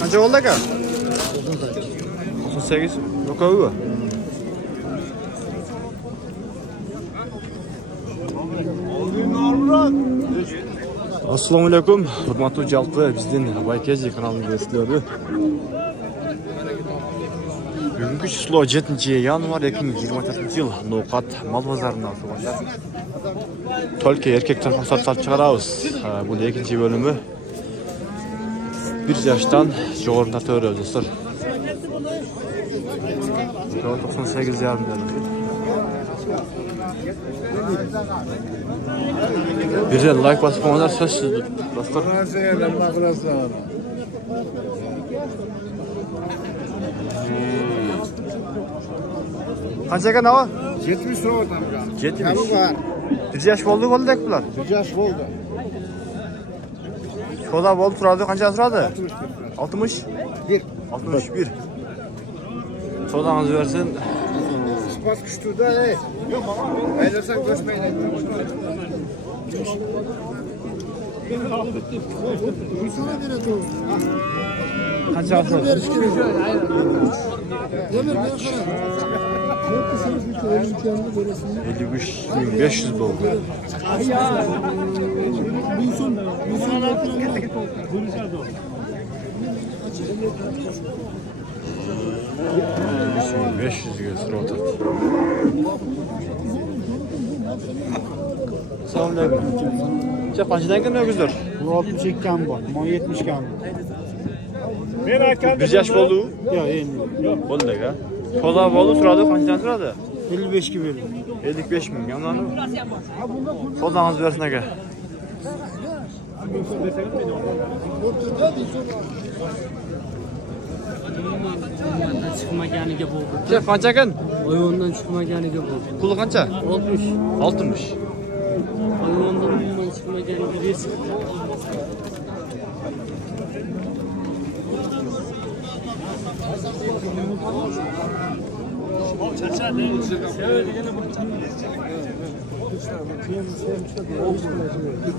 Kaça oldu ka? 98. Yok abi. Assalomu alaykum. Hurmatli jalpi bizning Baykaji kanalini eslaydi. Bugungi chizlo 7-yanvar 2024-yil No'qat mal bozoridan so'g'anlar. Tolka erkekdan hisob-kitоб chiqaramiz. Bu ikkinchi bölümü. 1 yaşdan jo'g'irida to'g'ri do'stlar. 98 yarım dedi. Bir de like basıp onlar sözsüz dostlar. Kaç ne var? 70 lira oradan. 70. Bir yaş oldu olacak bunlar. 1 yaş oldu. Şoda bol turadı, kanca turadı? 61. 61. Sodanızı versin. Spas küçtü de. Yok ama. Aylarsan göçmeyin. Kanca turadı? 53.500 oldu. Selamünaleyküm. Çok kaçtan gelmiyor güzel. Bu 62 kan var. 70 kan var. Bir yaş oldu. Yok yeni. Yok. Oldu ya. Toza oldu turadı, kaçtan turadı? 55 gibi. 55 bin. Yandan tozanız versin aga. Çıkmaganiga bo'ldi. Chef qancha ekan? Oyondan chiqmaganiga bo'ldi. Puli qancha? 60. 60. Oyondan umuman chiqmaganiga bersin.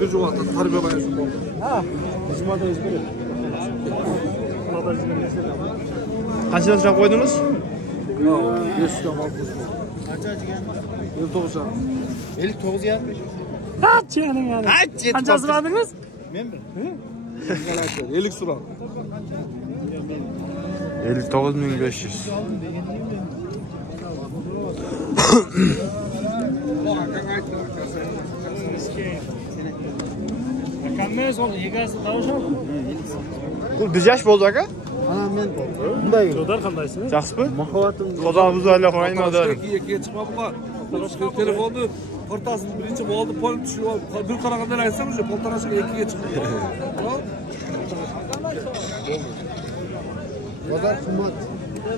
Bir juvata tarbiya bayısı oldu. Ha. Bizim adayız böyle. Qanchadan so'rab qo'ydingiz? Yok. 500 tam aldım. Kaça çıkan? 59 tam. 59 yapmış. Kaç yani? Qancha so'radingiz? Men mi? 50 so'radim. 59.500. Qanday oldu? Egasi tavşan. Bu 1 yaş oldu aka? Ana men bunday. Jodar qandaysizmi? Yaxshimi? Mahovatim. Xudomiz o'yla qo'ying odarim. Ikiye çıkmadılar. Telefonu portasını birinci oldu. Polim düşüyor. Bir karakandan ayırsam önce poltaraşık ikiye çıkıyor. Pazar kıymat.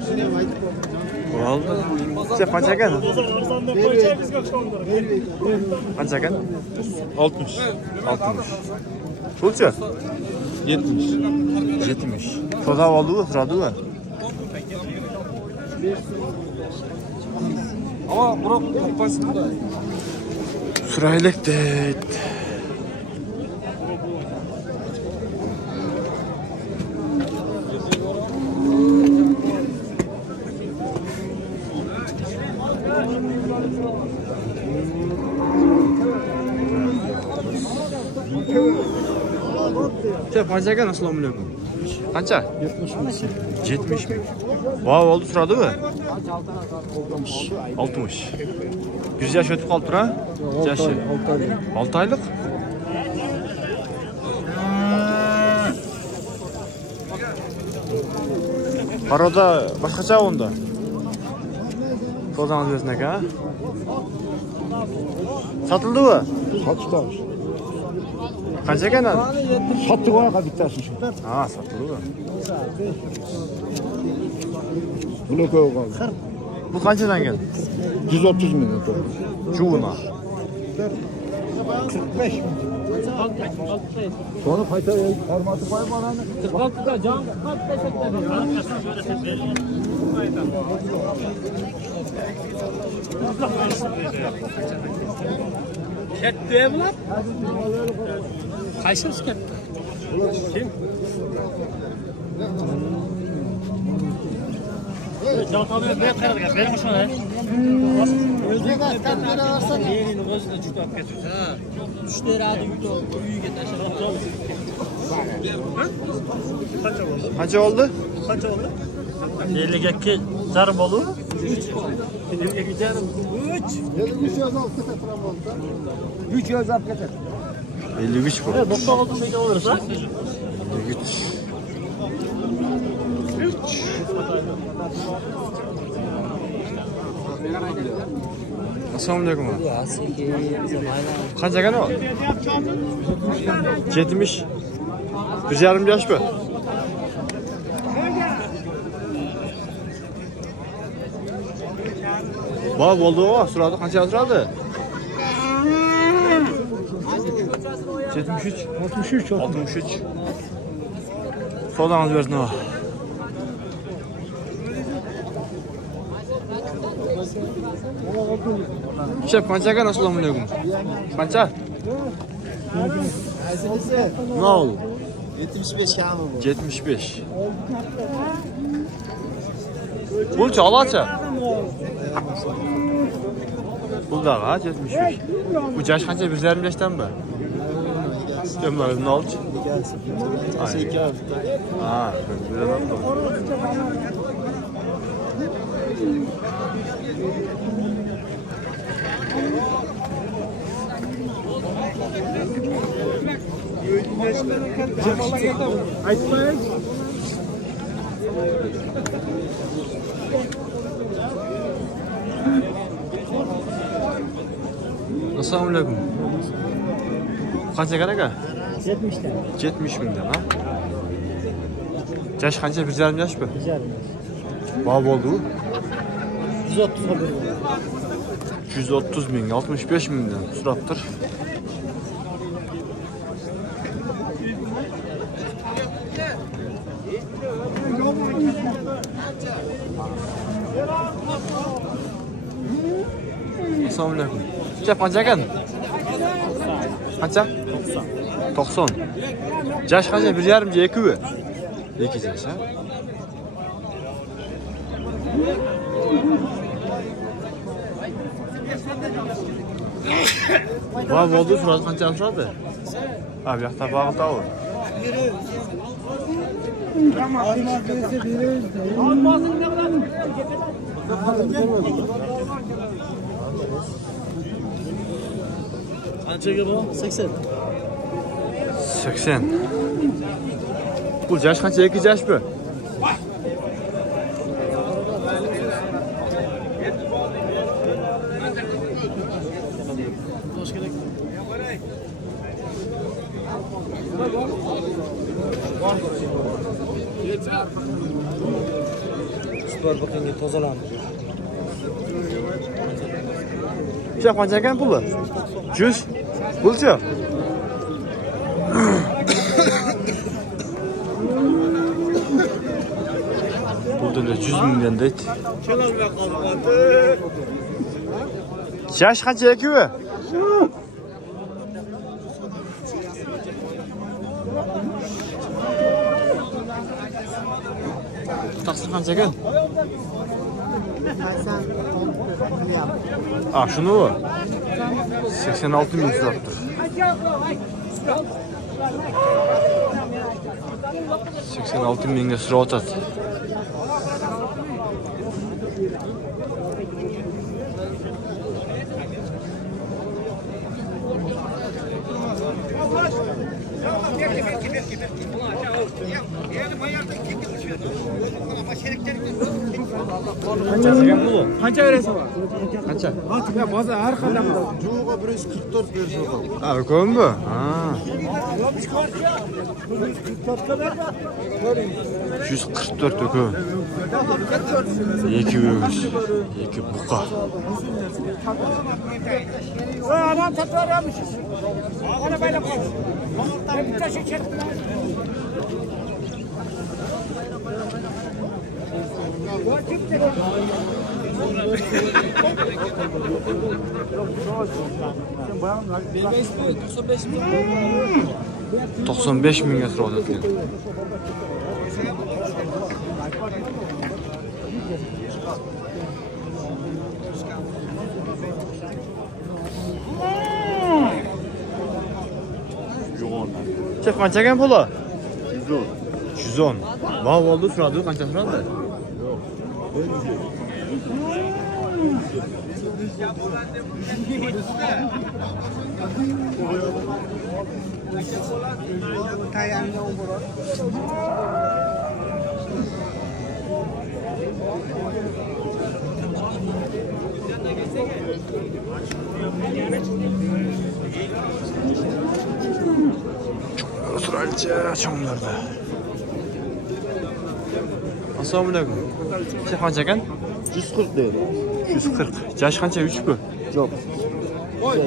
Şuraya ayıp. Oldu. Chef qancha ekan? Qancha ekan? 60. 60. Shuncha? 70. 70. Toza oldu-ku, turadi-ku. Ama bırak kupasında. Suraylik deyt. Chef qancha ekan? Assalomu alaykum. Qancha? 70 mi? Vay oldu turadi mı? 60. 100 yaş ötüp kaldı ha? Yaşı. 6 aylık. Paroda başkaça onda. Tozanız versin ha? Satıldı mı? Satışlar. Kaça ekan? Sattık ona kadar bitersin şu. Ha, satıldı mı? Bunu koy kaldı. Bu kaçadan geldi? 130 milyon. Çuğuna. 45 milyon. Sonra fayda formatı pay bana. 46'da can 45 ekledim. Katta bular. Qaysisi katta? Kim? Javob ber qaragan. Bering shuni. O'ziga katta varsa, Yerini o'zida juda olib ketdi. Ha. 3 teradi uyiga tashlab. Qancha oldi? Qancha oldi? 52 zarim bo'ldi. 52 zarim. 3 yozab ketadi. 53 bu. Doktor oldim degan olursa. 53. Assalomu alaykum. Qancha ekan o? 70. 1,5 yosh bu. Baba bo'ldi o, suradi qancha turadi? 73. 63. Savdangiz bersin o. Şef qancha ekan? Assalomu alaykum. Qancha? Ne oldu? 75 kami bu. 75. Buncha olacha. Buldağa 75. Bu yaş qancha? 1,5 yoshdanmi? Sistemlarni ne oldu? Ha, Assalomu alaykum. Qancha ekan aka? 70 ta. 70 mingdan, ha? Yaş qancha? 1,5 yosh bu? 1,5. Baba bo'ldi u? 130 bo'ldi. 230 ming, 65 mingdan suraptır. Assalomu alaykum. Gap qancha ekan? Qancha? 90. Yaş qancha? 1,5 2 mi? 2 yaş, ha? Baba bo'ldi, suradi qancha suradi? Ha, bu yoqda bag'da u. Qanchaga bu? 80. 80. Bu yaş qancha? 2 yaş bu. Spor bakınca tozalandı. Şef qancha ekan puli? 100. Pulchi? Pulda 100 mingdan deydi. Yaş qancha ekan bu? Taqsir qancha ekan? Ah, şunu mu? 86 ming suraptır. 86 mingga surayotadi. Qancha berasiz? Qancha? Ya bozor har qanday. Jo'ga 144 berishim. Ha, ko'm bu. Ha. 144 ko'm. 2 o'g'iz, 2 buqa. Va adam tatvaramiz. Ana baylab qol. Bitta shekar. $95 mingga so'rayotgan. Chef qancha ekan puli? 110. Bog' oldi so'radi, qancha so'radi? O'tiralchi cho'nglarda. Assalomu alaykum. Chef qancha ekan? 140 deydi. 140. Yaş qancha? 3 ku? Yo'q.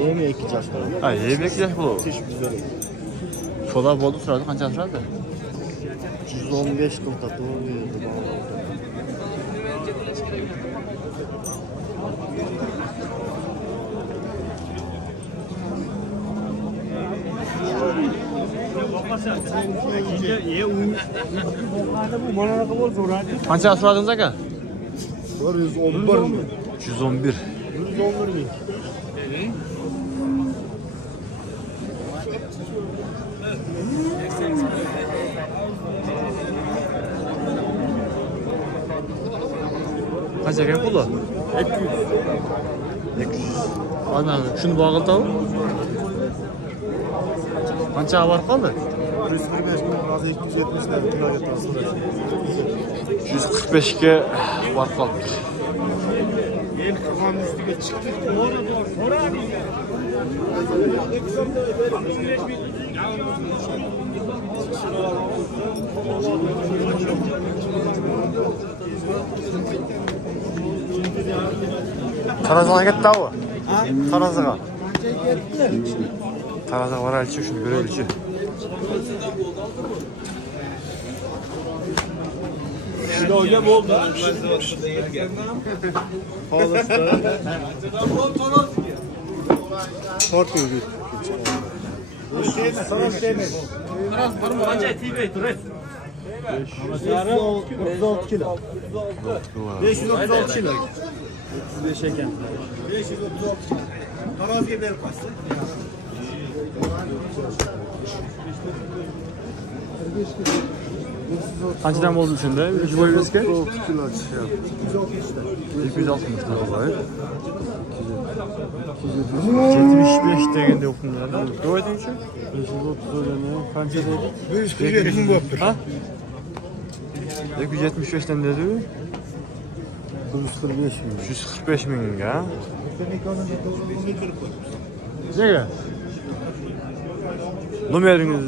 Yemi 2 yaş bo'ladi. Ha, 2 yaş bo'ladi. Tish bizlar. So'lab bo'ldi so'radi, qancha so'radi? 115 qilib to'g'ri berdi. Qancha so'radingiz aka? 111 ming. 111. 111 ming. Qancha ekan puli? 200. Ana, shuni bog'iltami? Qancha var qoldi? 145 ming, hozir 270 ga kiloga tasdiq. 145 ga var qoldi. Men qirg'oqning ustiga chiqdik. Taroziga ketdi-ku. Taroziga. Taroziga boraylik, shuni ko'raylik. Kiloga bo'ldi. Hozirda 400 ming. Qancha TV turib? 536 kilo. 536 kilo. 35 ekan. 536 kilo. Taroziga berib qo'ysin. Qanchadan bo'ldi shunda? 3 bo'yingizga? 2 kilo chiqyapti. 260 ta bo'ladi. 75 deganda o'qimlarda. To'g'ri aytingchi? 530 degani qancha dedik? 140 ming bo'lib tur. Ha? 275 dan dedi-ku. 145 ming. 145 mingga. Nega? Nomeringiz.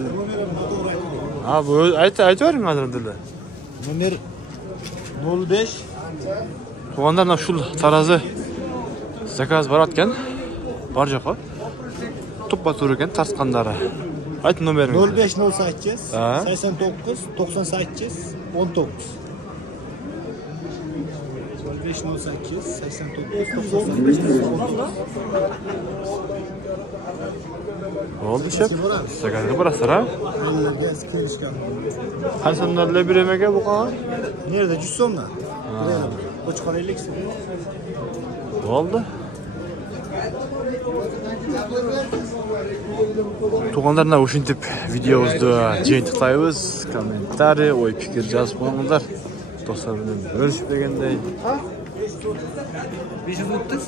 Ha, bu aytavering hozirda. Nomer 05 Tuğanlardan şu tarazı zakaz baratken var joqqa. Toppa turgan tarsqanlari. Ayt nomeringizni. 0508 89 98 19. 0508 89 98 19. Oldu şef. Zakazga borasizlar ha? Qanchalarga beremaga bu qog'oz? Nerede? 100 so'mdan. Qo'chqorlik so'm. Oldu. Tuğanlarına o'shintib videomizda jeytiqlaymiz. Kommentariy, o'y fikr yozib qo'yinglar. Do'stlar bilan bo'lishib berganday. 530